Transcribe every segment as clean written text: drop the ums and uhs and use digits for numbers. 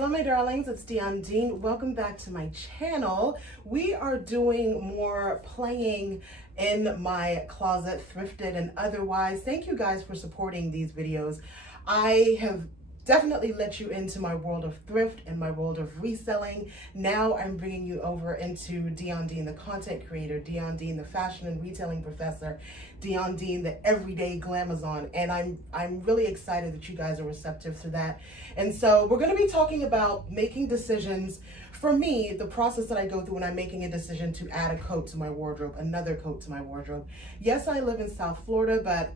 Hello my darlings, it's Dion Dean. Welcome back to my channel. We are doing more playing in my closet, thrifted and otherwise. Thank you guys for supporting these videos. I have definitely let you into my world of thrift and my world of reselling. Now I'm bringing you over into Dion Dean, the content creator, Dion Dean, the fashion and retailing professor, Dion Dean, the everyday glamazon. And I'm really excited that you guys are receptive to that. And so we're going to be talking about making decisions. For me, the process that I go through when I'm making a decision to add a coat to my wardrobe, another coat to my wardrobe. Yes, I live in South Florida, but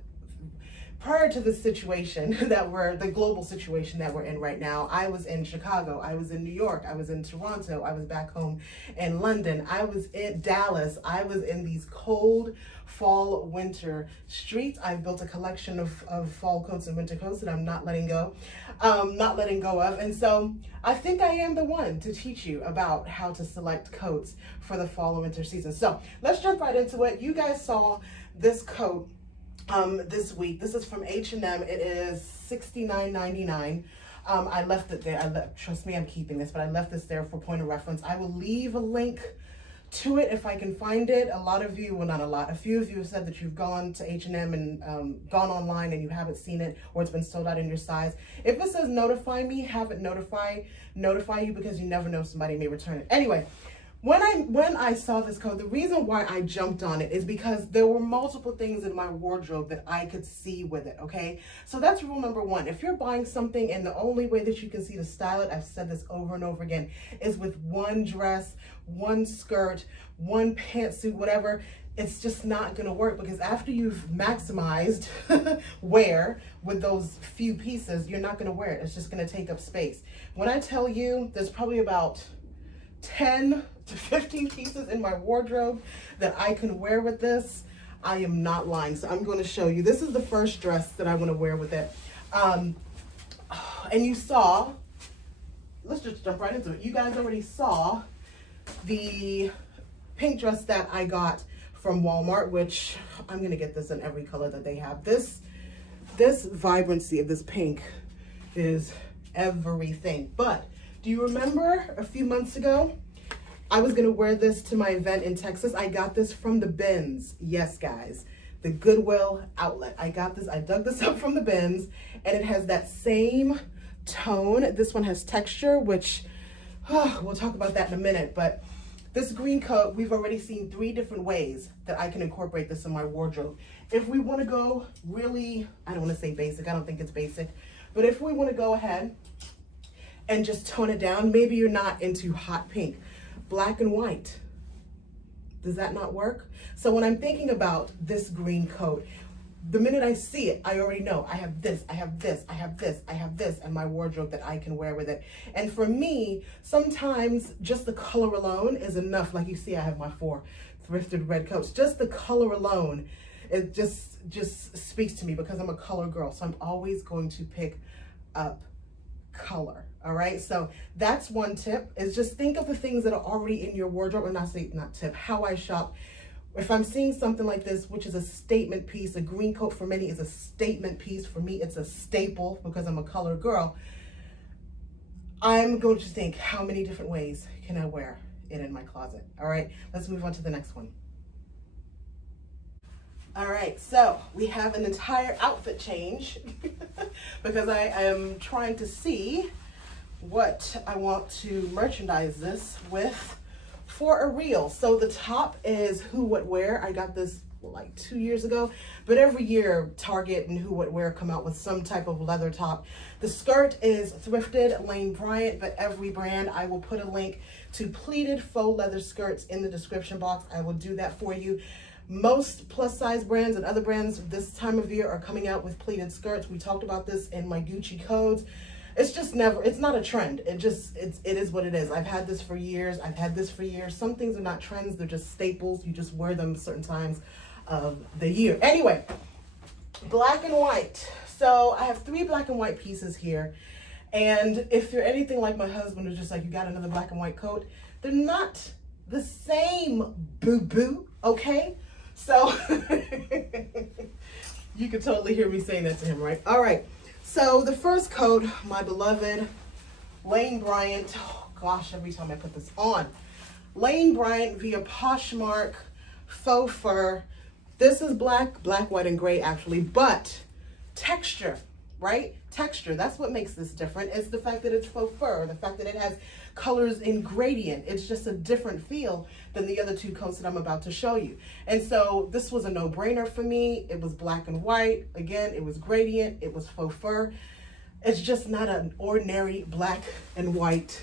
prior to the situation the global situation that we're in right now, I was in Chicago, I was in New York, I was in Toronto, I was back home in London, I was in Dallas, I was in these cold fall, winter streets. I've built a collection of fall coats and winter coats that I'm not letting go of. And so I think I am the one to teach you about how to select coats for the fall and winter season. So let's jump right into it. You guys saw this coat this week. This is from H&M. It is $69.99. I left it there. Trust me, I'm keeping this, but I left this there for point of reference. I will leave a link to it if I can find it. A few of you have said that you've gone to H&M and gone online and you haven't seen it, or it's been sold out in your size. If it says notify me, have it notify you, because you never know, somebody may return it. Anyway, when I saw this coat, the reason why I jumped on it is because there were multiple things in my wardrobe that I could see with it, okay? So that's rule number one. If you're buying something and the only way that you can see to style it, I've said this over and over again, is with one dress, one skirt, one pantsuit, whatever, it's just not gonna work, because after you've maximized wear with those few pieces, you're not gonna wear it. It's just gonna take up space. When I tell you there's probably about 10 to 15 pieces in my wardrobe that I can wear with this, I am not lying. So I'm going to show you. This is the first dress that I want to wear with it. And you saw, let's just jump right into it. You guys already saw the pink dress that I got from Walmart, which I'm going to get this in every color that they have. This vibrancy of this pink is everything. But do you remember a few months ago, I was gonna wear this to my event in Texas? I got this from the bins. Yes, guys, the Goodwill outlet. I got this, I dug this up from the bins, and it has that same tone. This one has texture, which we'll talk about that in a minute. But this green coat, we've already seen 3 different ways that I can incorporate this in my wardrobe. If we wanna go really, I don't wanna say basic, I don't think it's basic, but if we wanna go ahead and just tone it down, maybe you're not into hot pink, black and white. Does that not work? So when I'm thinking about this green coat, the minute I see it, I already know I have this, I have this, I have this, I have this in my wardrobe that I can wear with it. And for me, sometimes just the color alone is enough. Like you see, I have my 4 thrifted red coats. Just the color alone, it just speaks to me, because I'm a color girl. So I'm always going to pick up color. All right, so that's one tip, is just think of the things that are already in your wardrobe. And not tip, how I shop. If I'm seeing something like this, which is a statement piece, a green coat for many is a statement piece. For me, it's a staple, because I'm a color girl. I'm going to think, how many different ways can I wear it in my closet? All right, let's move on to the next one. All right, so we have an entire outfit change because I am trying to see what I want to merchandise this with for a reel. So the top is Who What Wear. I got this like 2 years ago, but every year Target and Who What Wear come out with some type of leather top. The skirt is thrifted, Lane Bryant, but every brand. I will put a link to pleated faux leather skirts in the description box. I will do that for you. Most plus size brands and other brands this time of year are coming out with pleated skirts. We talked about this in my Gucci codes. It's not a trend. It is what it is. I've had this for years. Some things are not trends. They're just staples. You just wear them certain times of the year. Anyway, black and white. So I have 3 black and white pieces here. And if you're anything like my husband, who's just like, you got another black and white coat, they're not the same, boo-boo, okay? So you can totally hear me saying that to him, right? All right. So the first coat, my beloved Lane Bryant. Oh gosh, every time I put this on. Lane Bryant via Poshmark faux fur. This is black, white, and gray actually, but texture, right? Texture, that's what makes this different. It's the fact that it's faux fur, the fact that it has colors in gradient. It's just a different feel than the other two coats that I'm about to show you. And so this was a no-brainer for me. It was black and white. Again, it was gradient. It was faux fur. It's just not an ordinary black and white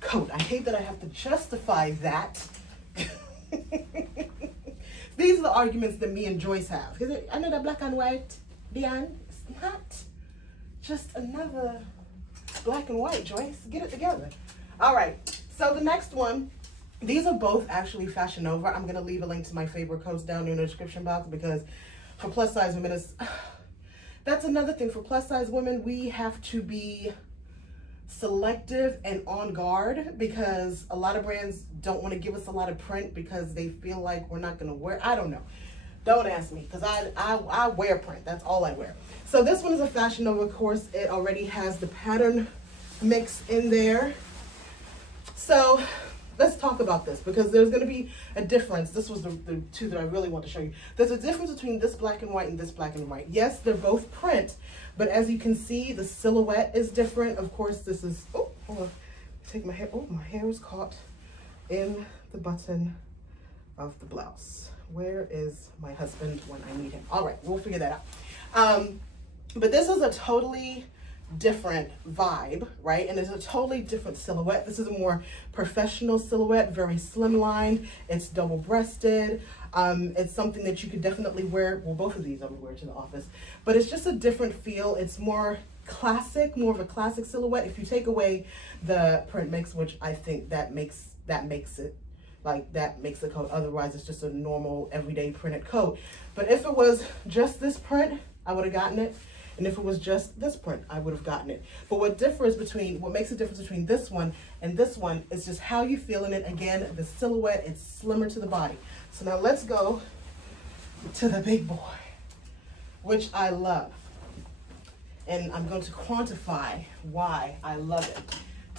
coat. I hate that I have to justify that. These are the arguments that me and Joyce have. Because I know that black and white, Diane, it's not just another black and white, Joyce. Get it together. All right, so the next one, these are both actually Fashion Nova. I'm going to leave a link to my favorite coats down in the description box because for plus size women, that's another thing. For plus size women, we have to be selective and on guard because a lot of brands don't want to give us a lot of print because they feel like we're not going to wear. I don't know. Don't ask me because I wear print. That's all I wear. So this one is a Fashion Nova. Of course, it already has the pattern mix in there. So let's talk about this because there's going to be a difference. This was the two that I really want to show you. There's a difference between this black and white and this black and white. Yes, they're both print, but as you can see, the silhouette is different. Of course, this is, oh, hold on. Take my hair. Oh, my hair is caught in the button of the blouse. Where is my husband when I need him? All right, we'll figure that out. But this is a totally different vibe, right? And it's a totally different silhouette. This is a more professional silhouette, very slimlined. It's double-breasted. It's something that you could definitely wear. Well, both of these I would wear to the office, but it's just a different feel. It's more classic, more of a classic silhouette. If you take away the print mix, which I think that makes it like that makes the coat. Otherwise, it's just a normal everyday printed coat. But if it was just this print, I would have gotten it. And if it was just this print, I would have gotten it. But what makes a difference between this one and this one is just how you feel in it. Again, the silhouette, it's slimmer to the body. So now let's go to the big boy, which I love. And I'm going to quantify why I love it.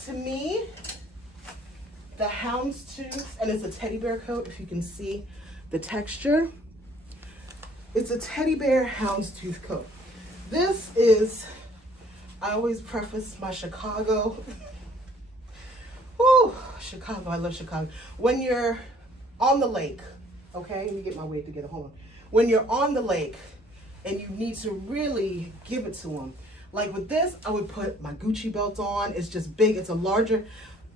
To me, the houndstooth, and it's a teddy bear coat, if you can see the texture. It's a teddy bear houndstooth coat. This is, I always preface my Chicago. Woo, Chicago, I love Chicago. When you're on the lake, okay, let me get my weight together, hold on. When you're on the lake and you need to really give it to them, like with this, I would put my Gucci belt on. It's just big, it's a larger,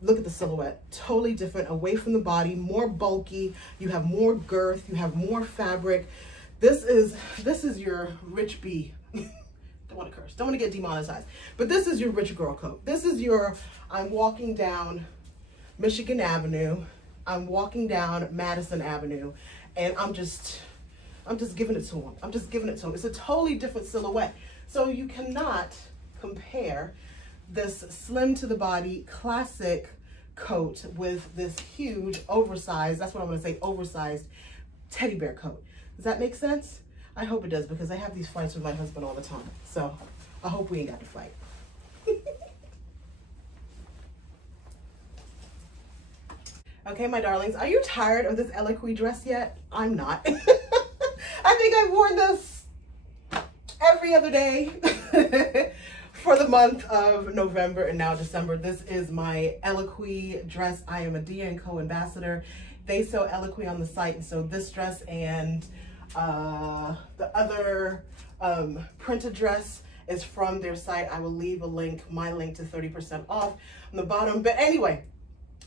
look at the silhouette, totally different, away from the body, more bulky, you have more girth, you have more fabric. This is your rich bee. Don't want to curse, don't want to get demonetized, but this is your rich girl coat. This is your, I'm walking down Michigan Avenue, I'm walking down Madison Avenue, and I'm just giving it to them. I'm just giving it to them. It's a totally different silhouette. So you cannot compare this slim to the body classic coat with this huge oversized, that's what I'm going to say, oversized teddy bear coat. Does that make sense? I hope it does because I have these fights with my husband all the time. So I hope we ain't got to fight. Okay, my darlings, are you tired of this Eloquii dress yet? I'm not. I think I've worn this every other day for the month of November and now December. This is my Eloquii dress. I am a Dia & Co ambassador. They sell Eloquii on the site, and so this dress and the other printed dress is from their site. I will leave a link, my link to 30% off on the bottom. But anyway,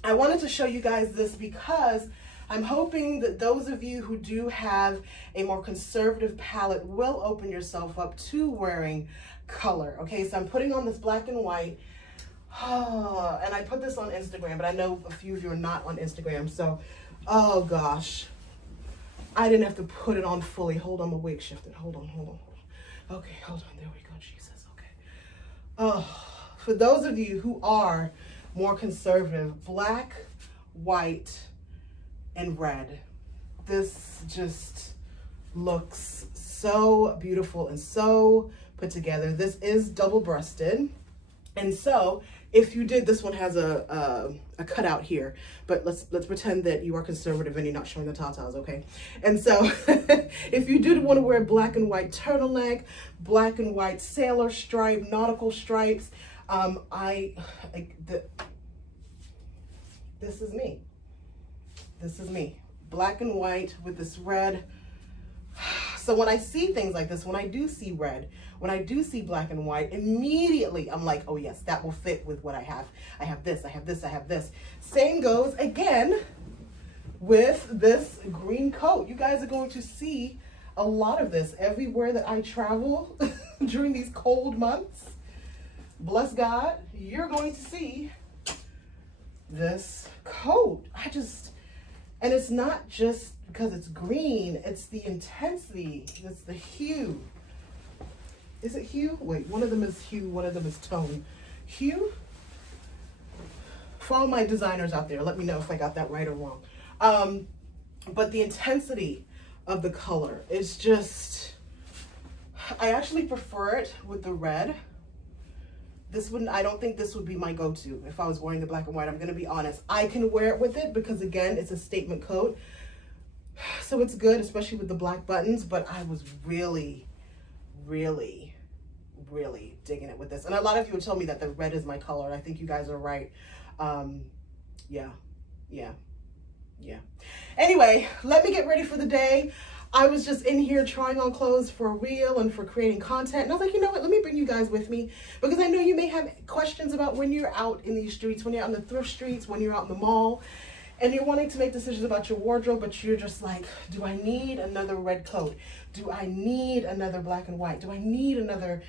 I wanted to show you guys this because I'm hoping that those of you who do have a more conservative palette will open yourself up to wearing color. Okay, so I'm putting on this black and white. And I put this on Instagram, but I know a few of you are not on Instagram. So, oh gosh, I didn't have to put it on fully. Hold on, my wig shifted. Hold on. Okay, hold on. There we go. Jesus. Okay. Oh, for those of you who are more conservative, black, white, and red, this just looks so beautiful and so put together. This is double-breasted, and so If you did, this one has a cutout here, but let's pretend that you are conservative and you're not showing the tatas, okay? And so if you did want to wear black and white turtleneck, black and white sailor stripe, nautical stripes, this is me. This is me. Black and white with this red. So when I see things like this, when I do see red, when I do see black and white, immediately I'm like, oh yes, that will fit with what I have. I have this, I have this, I have this. Same goes again with this green coat. You guys are going to see a lot of this everywhere that I travel during these cold months. Bless God, you're going to see this coat. And it's not just because it's green, it's the intensity, it's the hue. Is it hue? Wait, one of them is hue, one of them is tone. Hue? For all my designers out there, let me know if I got that right or wrong. But the intensity of the color is just, I actually prefer it with the red. I don't think this would be my go-to if I was wearing the black and white. I'm gonna be honest. I can wear it with it because again, it's a statement coat. So it's good, especially with the black buttons, but I was really, really, really digging it with this. And a lot of you would tell me that the red is my color. And I think you guys are right. Yeah. Anyway, let me get ready for the day. I was just in here trying on clothes for a reel and for creating content. And I was like, you know what, let me bring you guys with me because I know you may have questions about when you're out in these streets, when you're out in the thrift streets, when you're out in the mall, and you're wanting to make decisions about your wardrobe, but you're just like, do I need another red coat? Do I need another black and white? Do I need another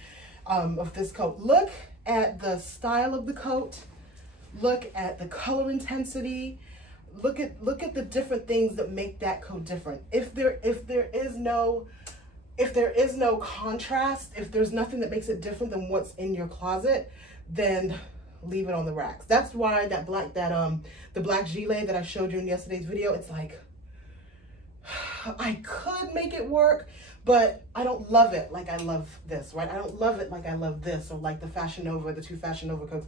of this coat? Look at the style of the coat. Look at the color intensity. Look at the different things that make that coat different. If there is no contrast, if there's nothing that makes it different than what's in your closet, then leave it on the racks. That's why the black gilet that I showed you in yesterday's video, it's like I could make it work, but I don't love it like I love this, right? I don't love it like I love this, or like the Fashion Nova, the two Fashion Nova coats.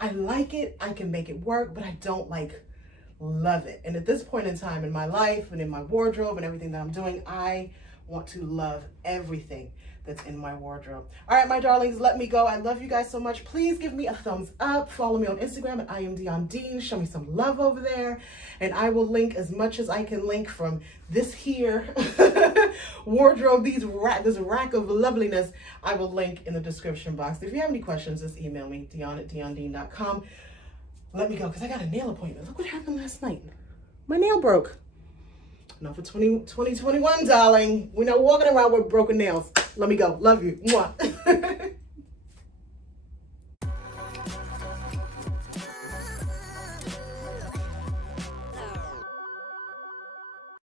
I like it, I can make it work, but I don't love it. And at this point in time in my life and in my wardrobe and everything that I'm doing, I want to love everything that's in my wardrobe. All right, my darlings, let me go. I love you guys so much. Please give me a thumbs up. Follow me on Instagram at IamDionDean. Show me some love over there. And I will link as much as I can link from this here wardrobe, this rack of loveliness. I will link in the description box. If you have any questions, just email me, dion@diondean.com. Let me go, because I got a nail appointment. Look what happened last night. My nail broke. Not for 2021, darling. We're not walking around with broken nails. Let me go. Love you. Mwah.